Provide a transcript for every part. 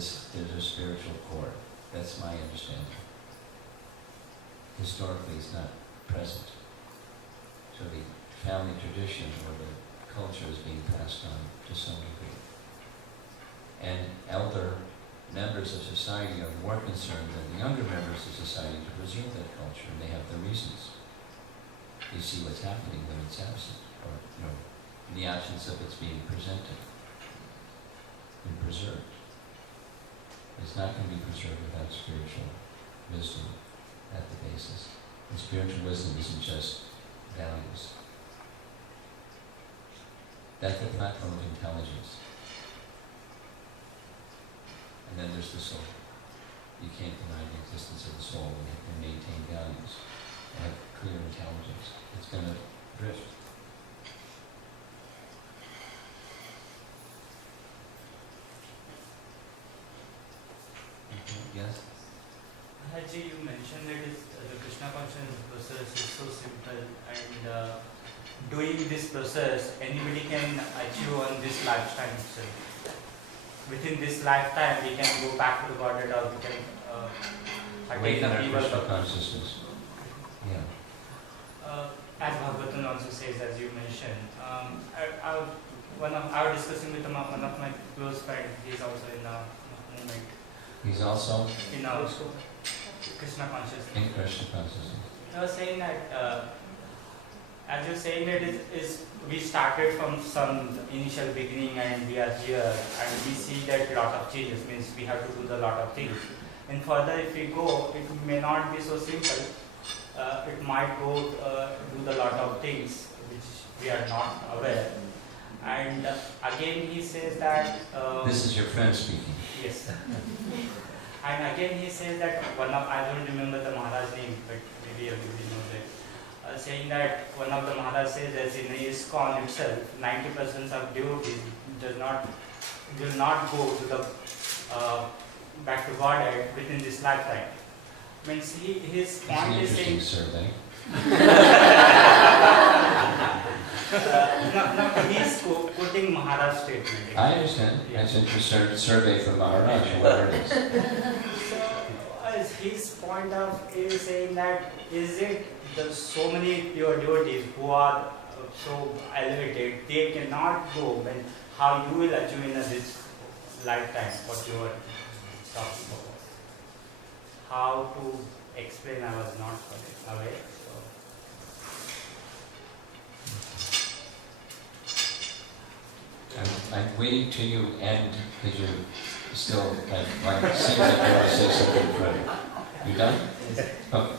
there's a spiritual core. That's my understanding. Historically, it's not present. So the family tradition or the culture is being passed on to some degree. And elder members of society are more concerned than the younger members of society to preserve that culture, and they have their reasons. You see what's happening when it's absent, or in the absence of its being presented and preserved. It's not going to be preserved without spiritual wisdom at the basis. And spiritual wisdom isn't just values. That's the platform of intelligence. And then there's the soul. You can't deny the existence of the soul when you can maintain values and have clear intelligence. It's going to drift. Yes? Haji, you mentioned that the Krishna consciousness process is so simple, and doing this process, anybody can achieve on this lifetime itself. Within this lifetime, we can go back to the Godhead, or we can attain the evil Krishna consciousness. Yeah. As Bhagavatam also says, as you mentioned, I was discussing with one of my close friends. He's also in a movement. He's also In Krishna consciousness. in Krishna consciousness. I was saying that, as you're saying that is we started from some initial beginning and we are here and we see that lot of changes, means we have to do the lot of things. And further if we go, it may not be so simple. It might go do the lot of things which we are not aware. And again he says that... This is your friend speaking. Yes. And again he says that I don't remember the Maharaj's name, but maybe everybody knows it. Saying that one of the Maharaj says that in ISKCON itself, 90% of devotees will not go to the back to Godhead within this lifetime. Means his point is saying. Interesting survey. No, he's quoting Maharaj's statement. I understand. That's interesting survey from Maharaj, whoever it is. So, his point of is saying that is it so many pure devotees who are so elevated, they cannot go, and how you will achieve in this lifetime what you are talking about. How to explain, I was not aware. I'm waiting till you end because you're still like seems like you want to say something further. You done? Okay.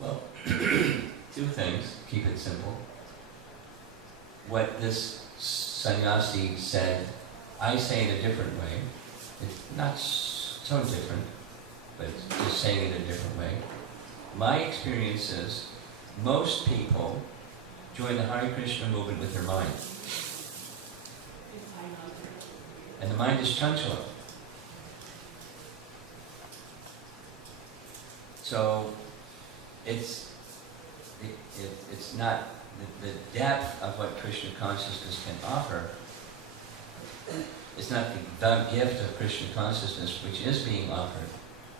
Well, two things. Keep it simple. What this sannyasi said, I say in a different way. It's not so different, but just saying it a different way. My experience is most people join the Hare Krishna movement with their mind. And the mind is chanchala. So it's not the depth of what Krishna consciousness can offer. It's not the gift of Krishna consciousness which is being offered,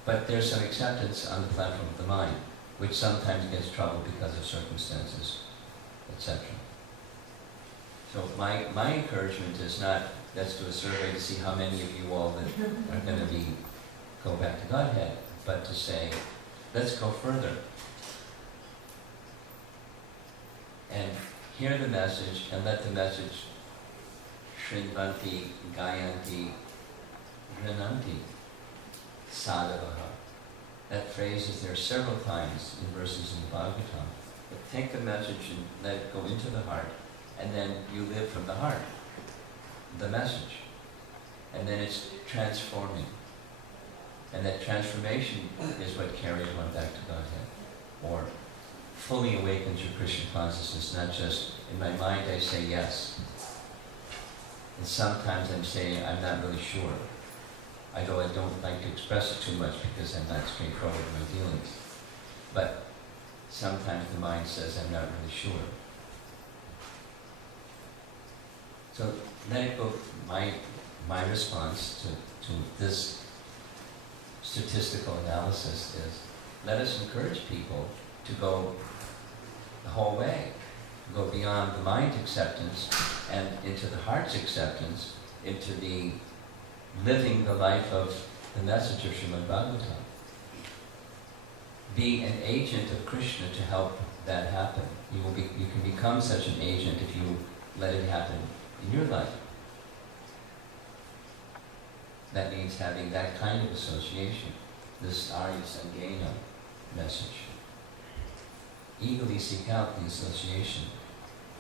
but there's some acceptance on the platform of the mind, which sometimes gets trouble because of circumstances, etc. So my encouragement is not, let's do a survey to see how many of you all that are going to go back to Godhead, but to say, let's go further. And hear the message and let the message Shrinvanti, Gayanti, Grananti, Sadhavaha. That phrase is there several times in verses in the Bhagavatam. But take the message and let it go into the heart, and then you live from the heart, the message. And then it's transforming. And that transformation is what carries one back to Godhead, or fully awakens your Krishna consciousness, not just, in my mind I say yes. And sometimes I'm saying I'm not really sure. Although I don't like to express it too much because I'm not straightforward in my dealings. But sometimes the mind says I'm not really sure. So let it go. My response to this statistical analysis is, let us encourage people to go the whole way, go beyond the mind acceptance and into the heart's acceptance, into the living the life of the message of Srimad Bhagavatam. Be an agent of Krishna to help that happen. You can become such an agent if you let it happen in your life. That means having that kind of association, this Arya Sangena message. Eagerly seek out the association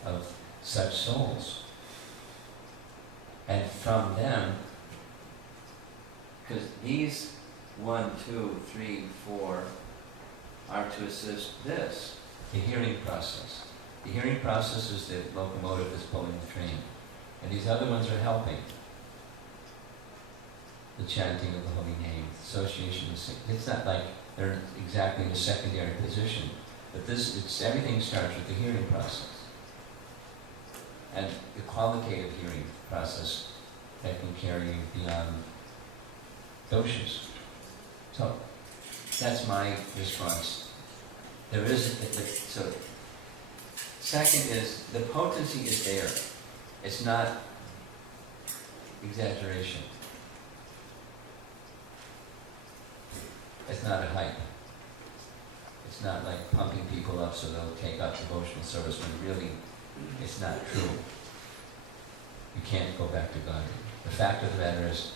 of such souls. And from them, because these 1, 2, 3, 4 are to assist this, the hearing process. The hearing process is the locomotive that's pulling the train. And these other ones are helping. The chanting of the holy name, association with Sikh. It's not like they're exactly in a secondary position, but everything starts with the hearing process. And the qualitative hearing process that can carry you beyond doshas. So, that's my response. Second is, the potency is there. It's not exaggeration. It's not a hype. It's not like pumping people up so they'll take up devotional service when really it's not true. You can't go back to Godhead. The fact of the matter is,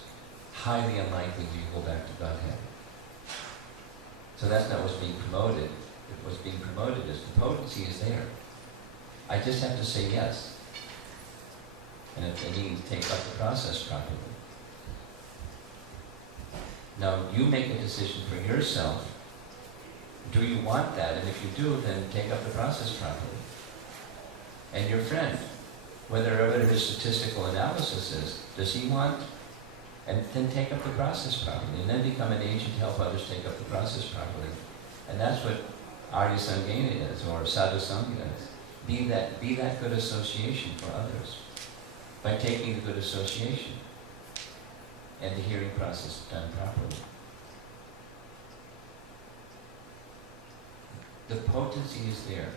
highly unlikely you go back to Godhead. So that's not what's being promoted. What's being promoted is the potency is there. I just have to say yes. And if I need to take up the process properly. Now, you make a decision for yourself. Do you want that? And if you do, then take up the process properly. And your friend, whatever his statistical analysis is, does he want? And then take up the process properly. And then become an agent to help others take up the process properly. And that's what Arya Sangena is, or Sadhu Sangha is. Be that good association for others. By taking the good association and the hearing process done properly. The potency is there.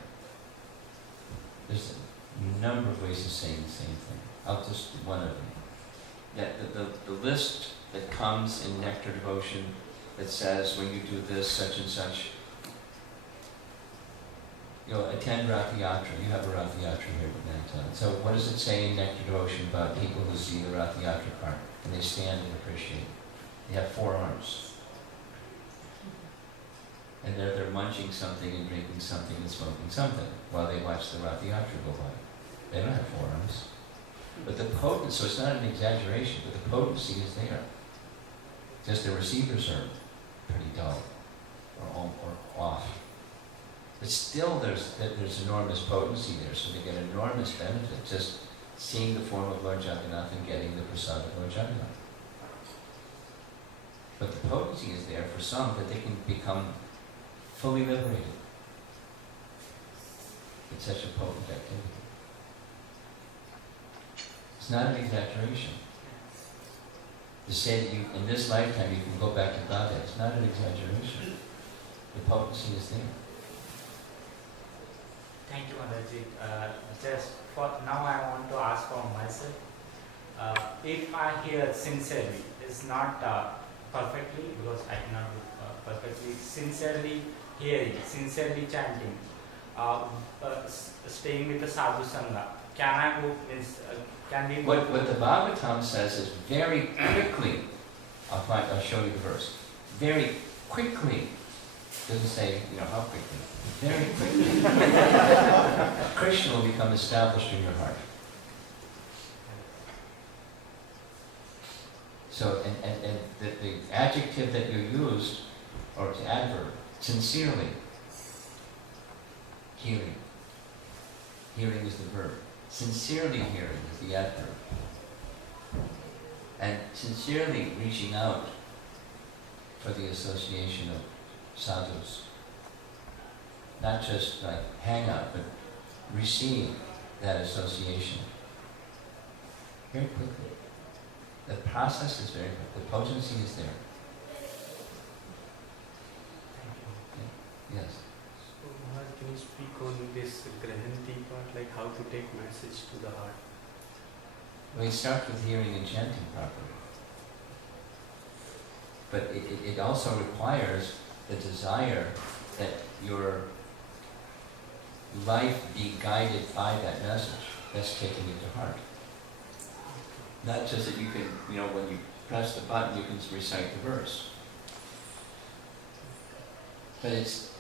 There's a number of ways of saying the same thing. I'll just do one of them. That the list that comes in Nectar Devotion that says when you do this, such and such, attend Rath Yatra. You have a Rath Yatra here at Nanton. So what does it say in Nectar Devotion about people who see the Rath Yatra cart and they stand and appreciate? They have 4 arms. And they're munching something and drinking something and smoking something while they watch the Rath Yatra go by. They don't have 4 arms. But the potency, so it's not an exaggeration, but the potency is there. Just the receivers are pretty dull or off. But still there's enormous potency there, so they get enormous benefit just seeing the form of Lord Jagannath and getting the prasad of Lord Jagannath. But the potency is there for some that they can become fully liberated. It's such a potent activity. It's not an exaggeration. To say that in this lifetime you can go back to Godhead, it's not an exaggeration. The potency is there. Thank you, Mataji. Just for now, I want to ask for myself. If I hear sincerely, it's not perfectly, because I cannot do perfectly, sincerely hearing, sincerely chanting, staying with the sadhu sangha, can I go, can we... What the Bhagavatam says is very quickly, I'll show you the verse, very quickly, doesn't say, how quickly, very quickly, Krishna will become established in your heart. So, and the adjective that you used, or the adverb, sincerely, hearing. Hearing is the verb. Sincerely hearing is the adverb. And sincerely reaching out for the association of sadhus. Not just like hang out, but receive that association. very quickly. The process is very quick. The potency is there. Yes. So, Maharaj, can you speak on this Grahanti part, like how to take message to the heart? We start with hearing and chanting properly. But it also requires the desire that your life be guided by that message. That's taking it to heart. Not just that you can, when you press the button, you can recite the verse. But it's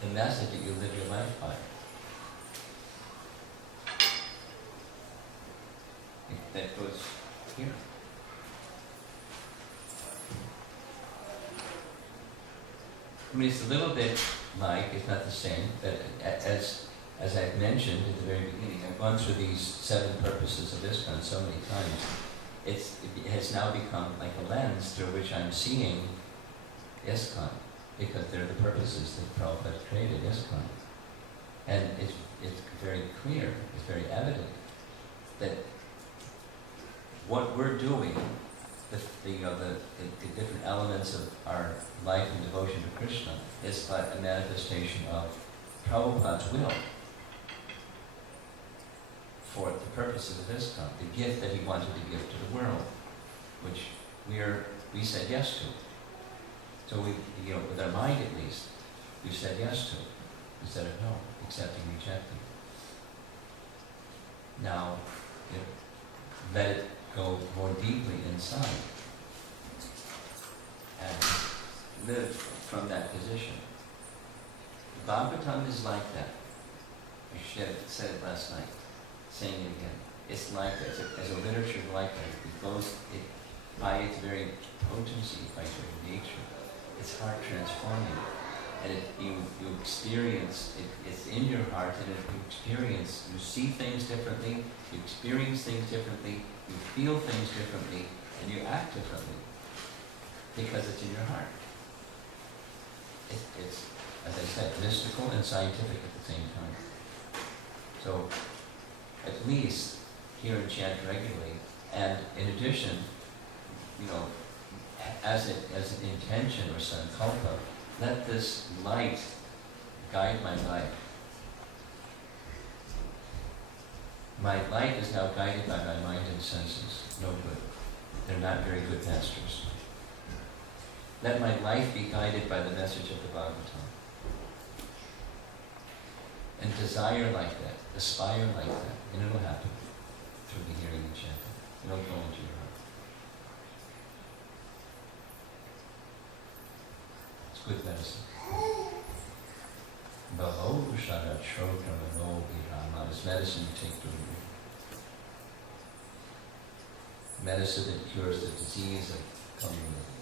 the message that you live your life by. That goes here. I mean, it's a little bit like, it's not the same, but as I've mentioned at the very beginning, I've gone through these 7 purposes of ISKCON so many times. It has now become like a lens through which I'm seeing ISKCON, because they're the purposes that Prabhupada created ISKCON. And it's very clear, it's very evident that what we're doing, the different elements of our life and devotion to Krishna, is but a manifestation of Prabhupada's will for the purposes of ISKCON, the gift that he wanted to give to the world, which we said yes to. So we, with our mind at least, we said yes to, instead of no, accepting, rejecting. Now, let it go more deeply inside and live from that position. Bhagavatam is like that. I said it last night, saying it again. It's like that. As a literature like that. By its very potency, by its very nature, it's heart transforming. And you experience, it's in your heart, and you see things differently, you experience things differently, you feel things differently, and you act differently, because it's in your heart. It's, as I said, mystical and scientific at the same time. So, at least hear and chant regularly, and in addition, as an intention or sankalpa, let this light guide my life. My light is now guided by my mind and senses. No good. They're not very good masters. Let my life be guided by the message of the Bhagavatam. And desire like that, aspire like that, and it'll happen through the hearing and chanting. It'll go into your heart. It's good medicine. It's medicine you take during the medicine that cures the disease of coming with it.